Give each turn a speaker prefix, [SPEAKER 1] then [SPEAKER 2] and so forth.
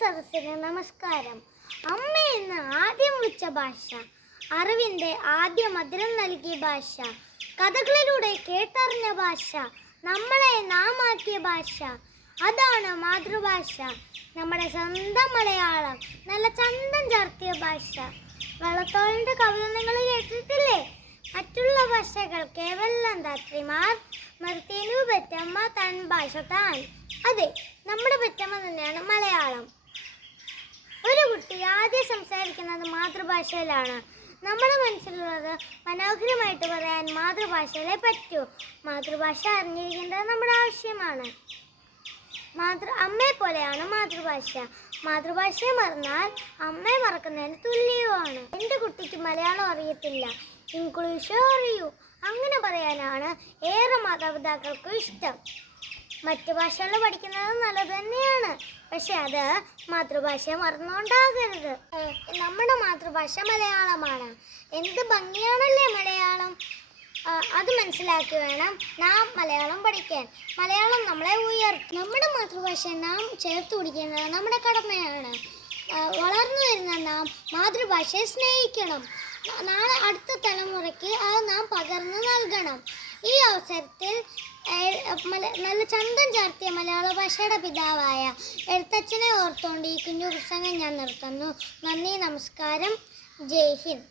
[SPEAKER 1] സദസ്സിന് നമസ്കാരം. അമ്മ എന്ന് ആദ്യം വിളിച്ച ഭാഷ അറിവിന്റെ ആദ്യ മധുരം നൽകിയ ഭാഷ. കഥകളിലൂടെ കേട്ടറിഞ്ഞ ഭാഷ നമ്മളെ നാമാക്കിയ ഭാഷ. അതാണ് മാതൃഭാഷ. നമ്മുടെ സ്വന്തം മലയാളം നല്ല ചന്തം ചാർത്തിയ ഭാഷ. വളത്തോളിന്റെ കവിത നിങ്ങൾ കേട്ടിട്ടില്ലേ? മറ്റുള്ള ഭാഷകൾ കേവലം ധാത്രിമാർ മർത്തേനു പെറ്റമ്മ തൻ ഭാഷ താൻ. അതെ നമ്മുടെ പെറ്റമ്മ തന്നെയാണ് മലയാളം. കുട്ടി ആദ്യം സംസാരിക്കുന്നത് മാതൃഭാഷയിലാണ്. നമ്മുടെ മനസ്സിലുള്ളത് മനോഹരമായിട്ട് പറയാൻ മാതൃഭാഷയിലെ പറ്റൂ. മാതൃഭാഷ അറിഞ്ഞിരിക്കേണ്ടത് നമ്മുടെ ആവശ്യമാണ്. മാതൃ അമ്മയെ പോലെയാണ് മാതൃഭാഷ. മാതൃഭാഷയെ മറന്നാൽ അമ്മയെ മറക്കുന്നതിന് തുല്യവുമാണ്. എന്റെ കുട്ടിക്ക് മലയാളം അറിയത്തില്ല. ഇംഗ്ലീഷോ അറിയൂ. അങ്ങനെ പറയാനാണ് ഏറെ മാതാപിതാക്കൾക്കും ഇഷ്ടം. മറ്റു ഭാഷകൾ പഠിക്കുന്നത് നല്ലത് തന്നെയാണ്. പക്ഷെ അത് മാതൃഭാഷയെ മറന്നുകൊണ്ടാകരുത്. നമ്മുടെ മാതൃഭാഷ മലയാളമാണ്. എന്ത് ഭംഗിയാണല്ലേ മലയാളം? അത് മനസ്സിലാക്കി വേണം നാം മലയാളം പഠിക്കാൻ. മലയാളം നമ്മളെ ഉയർത്തും നമ്മുടെ മാതൃഭാഷ നാം ചേർത്ത് പിടിക്കുന്നത് നമ്മുടെ കടമയാണ്. വളർന്നു വരുന്ന നാം മാതൃഭാഷയെ സ്നേഹിക്കണം. നാളെ അടുത്ത തലമുറയ്ക്ക് അത് നാം പകർന്നു നൽകണം. ഈ അവസരത്തിൽ നല്ല ചന്തം ചാർത്തിയ മലയാള ഭാഷയുടെ പിതാവായ എഴുത്തച്ഛനെ ഓർത്തുകൊണ്ട് ഈ കുഞ്ഞു പ്രസംഗം ഞാൻ നിർത്തുന്നു. നന്ദി നമസ്കാരം. ജയ് ഹിന്ദ്.